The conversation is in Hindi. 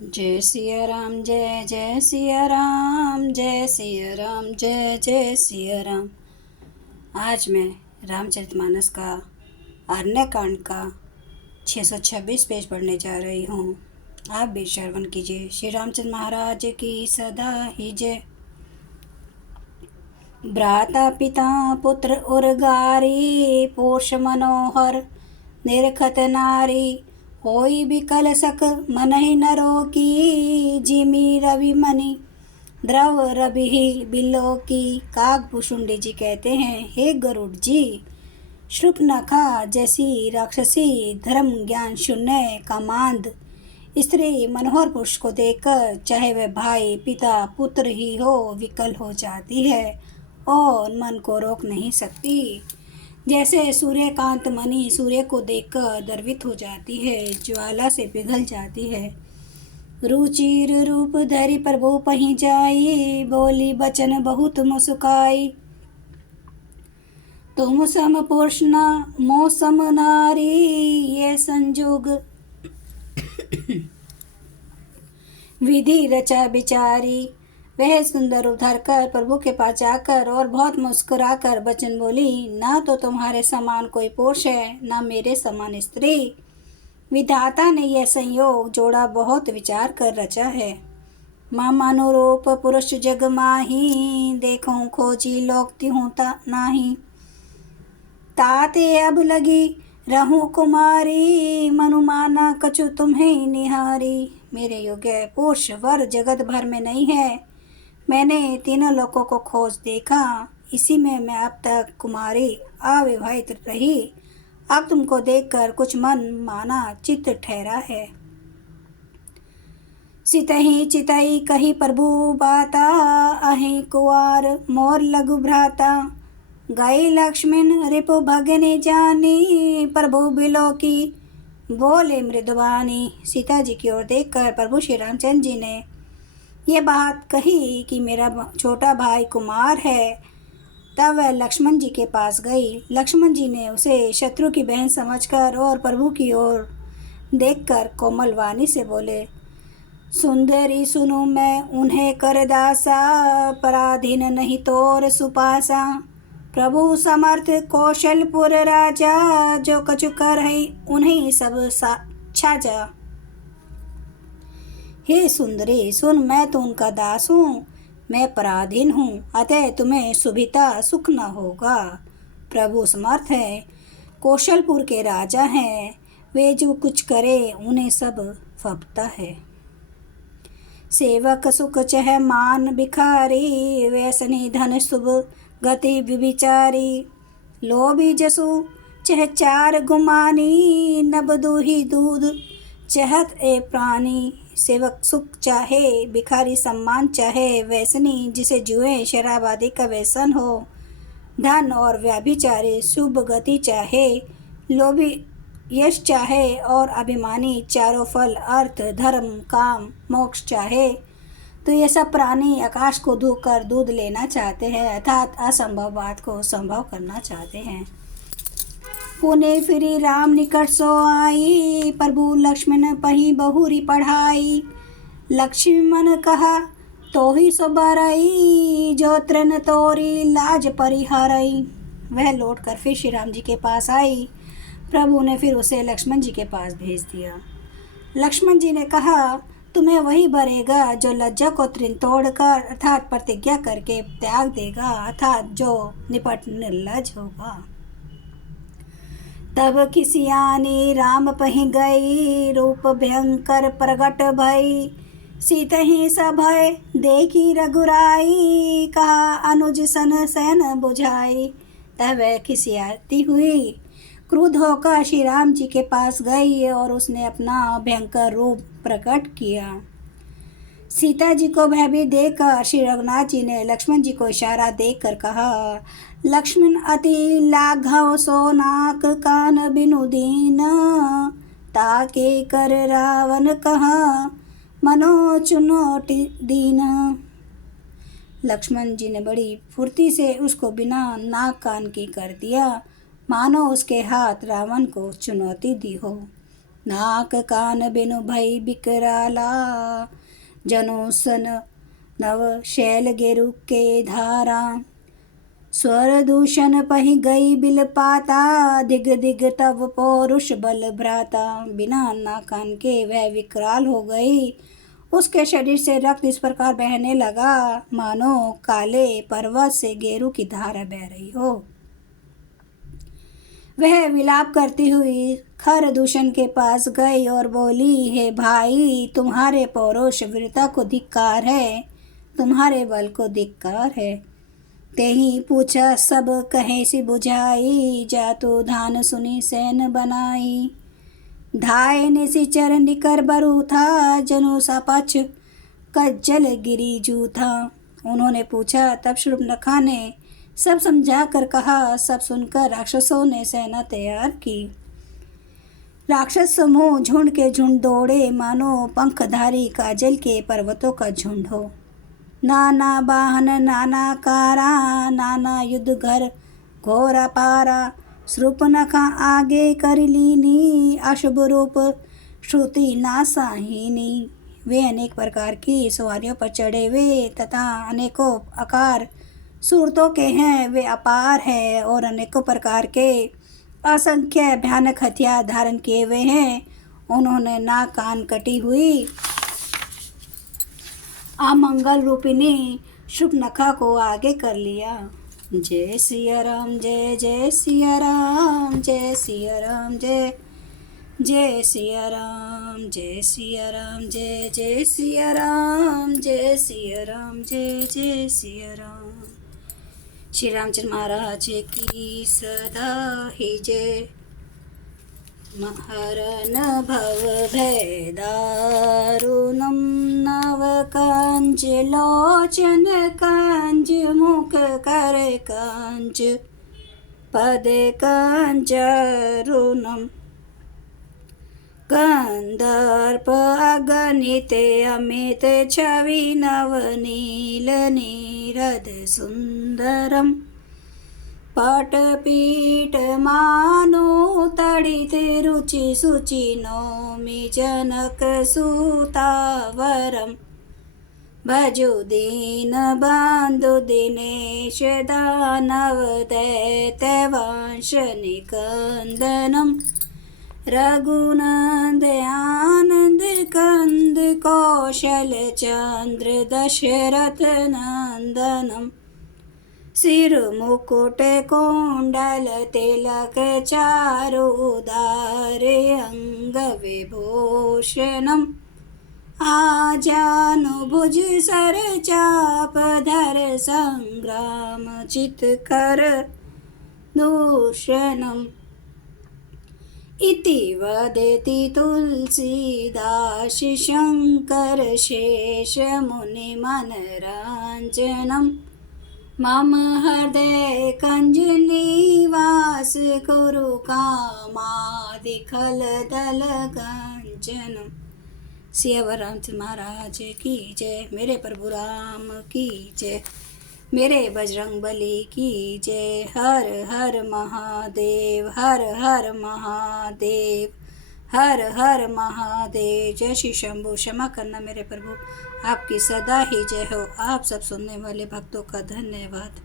जय सिया राम, जय जय सिया राम, जय सिया राम, जय जय सिया राम। आज मैं रामचरितमानस का आरण्य कांड का 626 पेज पढ़ने जा रही हूँ। आप भी श्रवण कीजिए। श्री रामचंद्र महाराज की सदा ही जय। भ्राता पिता पुत्र उर्गारी, पोष मनोहर निरखत नारी। होई बिकल सक मनहि नरो की, जिमी रवि मणि द्रव रवि बिलो की। काकभूषुंडी जी कहते हैं, हे गरुड़ जी, शूर्पणखा जैसी राक्षसी धर्म ज्ञान शून्य कामांध स्त्री मनोहर पुरुष को देखकर चाहे वह भाई पिता पुत्र ही हो विकल हो जाती है और मन को रोक नहीं सकती। जैसे सूर्यकांत मणि सूर्य को देखकर द्रवित हो जाती है, ज्वाला से पिघल जाती है। रुचिर रूप धरि प्रभु पहि जाई, बोली बचन बहुत मुस्काई। तुम सम पुरुष न मो सम नारी, ये संजोग विधि रचा बिचारी। वह सुंदर रूप धरकर प्रभु के पास जाकर और बहुत मुस्कुराकर बचन बोली, ना तो तुम्हारे समान कोई पुरुष है, ना मेरे समान स्त्री। विधाता ने यह संयोग जोड़ा बहुत विचार कर रचा है। मामानुरूप पुरुष जग माही, देखूं खोजी लोकती हूँ नाही। ताते अब लगी रहूं कुमारी, मनुमाना कछु तुम्हें निहारी। मेरे योग्य पुरुष वर जगत भर में नहीं है। मैंने तीनों लोकों को खोज देखा, इसी में मैं अब तक कुमारी अविवाहित रही। अब तुमको देखकर कुछ मन माना चित्त ठहरा है। सितहि चितई कही प्रभु बाता, अहि कुआर मोर लघु भ्राता। गई लक्ष्मण रिपु भगने जानी, प्रभु बिलो की बोले मृदुवानी। सीता जी की ओर देखकर प्रभु श्री रामचंद्र जी ने ये बात कही कि मेरा छोटा भाई कुमार है। तब वह लक्ष्मण जी के पास गई। लक्ष्मण जी ने उसे शत्रु की बहन समझकर और प्रभु की ओर देखकर कोमल वाणी से बोले, सुंदरी सुनो मैं उन्हें कर दासा, पराधीन नहीं तोर सुपासा। प्रभु समर्थ कौशलपुर राजा, जो कछु कर है उन्हें सब छाजा। हे सुंदरी सुन, मैं तो उनका दास हूँ, मैं पराधीन हूँ, अतः तुम्हें सुभिता सुख न होगा। प्रभु समर्थ है, कौशलपुर के राजा हैं, वे जो कुछ करे उन्हें सब फबता है। सेवक सुख चह मान भिखारी, व्यसनी धन शुभ गति विचारी। लोभी जसु चह चार गुमानी, नब दूही दूध चहत ए प्राणी। सेवक सुख चाहे, भिखारी सम्मान चाहे, व्यसनी जिसे जुए शराब आदि का व्यसन हो, धन और व्यभिचारी शुभ गति चाहे, लोभी यश चाहे और अभिमानी चारों फल अर्थ धर्म काम मोक्ष चाहे, तो ये सब प्राणी आकाश को धोकर दूध लेना चाहते हैं, अर्थात असंभव बात को संभव करना चाहते हैं। पुणे फिरी राम निकट सो आई, प्रभु लक्ष्मण पही बहुरी पढ़ाई। लक्ष्मण कहा तो ही सो बरई, जो तृण तोरी लाज परिहरई। वह लौटकर फिर श्री राम जी के पास आई। प्रभु ने फिर उसे लक्ष्मण जी के पास भेज दिया। लक्ष्मण जी ने कहा, तुम्हें वही बरेगा जो लज्जा को तृण तोड़कर अर्थात प्रतिज्ञा करके त्याग देगा, अर्थात जो निपट निर्लज होगा। तब खिसियानी राम पहि गई, रूप भयंकर प्रगट भई। सीतहि सभय देखी रघुराई, कहा अनुज सन सैन बुझाई। तब वह खिसियाती हुई क्रुद्ध होकर श्री राम जी के पास गई और उसने अपना भयंकर रूप प्रकट किया। सीता जी को भयभीत देखकर श्री रघुनाथ जी ने लक्ष्मण जी को इशारा देकर कहा, लक्ष्मण अति लाघव सो नाक कान बिनु दीन, ताके कर रावण कहा मनो चुनौती दीन। लक्ष्मण जी ने बड़ी फुर्ती से उसको बिना नाक कान की कर दिया, मानो उसके हाथ रावण को चुनौती दी हो। नाक कान बिनु भई बिकराला, जनो सन नव शैल गेरु के धारा। स्वर दूषण पही गई बिल पाता, दिग दिग तब पौरुष बल भ्राता। बिना नाक कान के वह विकराल हो गई। उसके शरीर से रक्त इस प्रकार बहने लगा मानो काले पर्वत से गेरू की धारा बह रही हो। वह विलाप करती हुई खर दूषण के पास गई और बोली, हे भाई, तुम्हारे पौरुष वीरता को धिक्कार है, तुम्हारे बल को धिक्कार है। तेहि पूछा सब कहे सी बुझाई, जातु धान सुनी सैन बनाई। धाय निशिचर निकर बरू था, जनु सापाक्ष कज्जल गिरी जू था। उन्होंने पूछा, तब शूर्पणखा ने सब समझा कर कहा। सब सुनकर राक्षसों ने सेना तैयार की। राक्षस समूह झुंड के झुंड दौड़े, मानो पंखधारी काजल के पर्वतों का झुंड हो। नाना वाहन नाना कारा, नाना युद्ध घर घोर पारा। शूर्पणखा आगे कर लीनी, अशुभ रूप श्रुति नासाहीनी। वे अनेक प्रकार की सवारियों पर चढ़े हुए तथा अनेकों आकार सूरतों के हैं। वे अपार है और अनेकों प्रकार के असंख्य भयानक हथियार धारण किए हुए हैं। उन्होंने नाक कान कटी हुई अमंगल रूपिणी शूर्पणखा को आगे कर लिया। जय सिया राम, जय जय सिया राम, जय सिया राम, जय जय सिया राम, जय सिया राम, जय जय सिया राम, जय सिया राम, जय जय सिया राम। श्री रामचंद्र महाराज की सदा ही जय। हरन भव भय दारुणं, नव कंज लोचन कंज, मुख कर कंज, पद कंजरुणं। कंदर्प अगणित अमित छवि, नवनील नीरद सुंदरम। पटपीठ मानो तड़ित रुचि सुचि, नौमि जनक सुतावरम। भजो दीन बंधु दिनेश, दानव दैत्यवंश निकंदनम। रघुनंद आनंद कंद, कौशल चंद्र दशरथ नंदनम। सिर मुकुट कुंडल तिलक, चारुदार अंग विभूषणम। आजानुभुज सर चाप धर, संग्राम चित्कर दूषणम। इति वदति तुलसीदास, शंकर शेष मुनि मनरांजनम। मम हृदय कंज निवास, कुरु कामादि खल दल कंचनम। सियावर रामचंद्र महाराज की जय। मेरे प्रभु राम की जय। मेरे बजरंग बली की जय। हर हर महादेव, हर हर महादेव, हर हर महादेव। जय श्री शंभु। क्षमा करना मेरे प्रभु, आपकी सदा ही जय हो। आप सब सुनने वाले भक्तों का धन्यवाद।